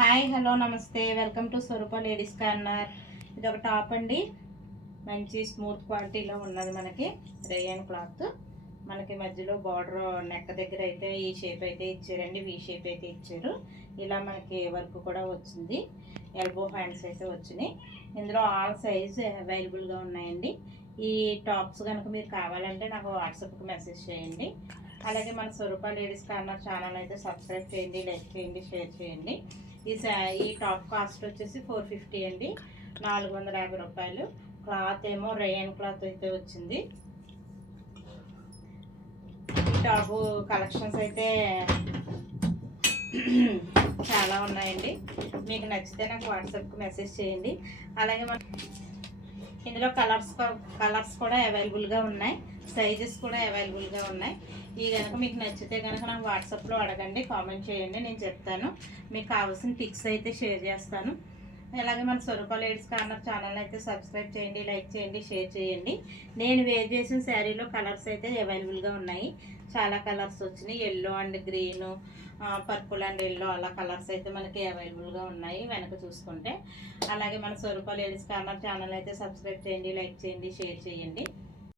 Hi hello నమస్తే welcome to Swarupa ladies corner. ఇది ఒక టాప్ అండి. మంచి స్మూత్ క్వాలిటీలో ఉన్నది. మనకి రేయన్ క్లాత్. మనకి మధ్యలో బార్డర్ నెక్ దగ్గర అయితే ఈ షేప్ అయితే ఇచ్చారండి. వీ షేప్ అయితే ఇచ్చారు. ఇలా మనకి వర్క్ కూడా వచ్చింది. ఎల్బో హ్యాండ్స్ అయితే వచ్చినాయి. ఇందులో ఆల్ సైజ్ అవైలబుల్గా ఉన్నాయండి. ఈ టాప్స్ కనుక మీరు కావాలంటే నాకు వాట్సాప్కి మెసేజ్ చేయండి. అలాగే మన స్వరూప లేడీస్ కార్నర్ ఛానల్ అయితే సబ్స్క్రైబ్ చేయండి, లైక్ చేయండి, షేర్ చేయండి. ఈ టాప్ కాస్ట్ వచ్చేసి 450 అండి, 450 రూపాయలు. క్లాత్ ఏమో రేయన్ క్లాత్ అయితే వచ్చింది. ఈ టాప్ కలెక్షన్స్ అయితే చాలా ఉన్నాయండి. మీకు నచ్చితే నాకు వాట్సాప్కి మెసేజ్ చేయండి. అలాగే మన ఇందులో కలర్స్ కూడా అవైలబుల్గా ఉన్నాయి. సైజెస్ కూడా అవైలబుల్గా ఉన్నాయి. ఈ కనుక మీకు నచ్చితే కనుక నాకు వాట్సాప్లో అడగండి, కామెంట్ చేయండి, నేను చెప్తాను. మీకు కావాల్సిన పిక్స్ అయితే షేర్ చేస్తాను. అలాగే మన స్వరూప లేడీస్ కార్నర్ ఛానల్ అయితే సబ్స్క్రైబ్ చేయండి, లైక్ చేయండి, షేర్ చేయండి. నేను వేర్ చేసిన శారీలో కలర్స్ అయితే అవైలబుల్గా ఉన్నాయి. చాలా కలర్స్ వచ్చినాయి. Yellow and green, purple and yellow అలా కలర్స్ అయితే మనకి అవైలబుల్గా ఉన్నాయి వెనక చూసుకుంటే. అలాగే మన స్వరూప లేడీస్ కార్నర్ ఛానల్ అయితే సబ్స్క్రైబ్ చేయండి, లైక్ చేయండి, షేర్ చేయండి.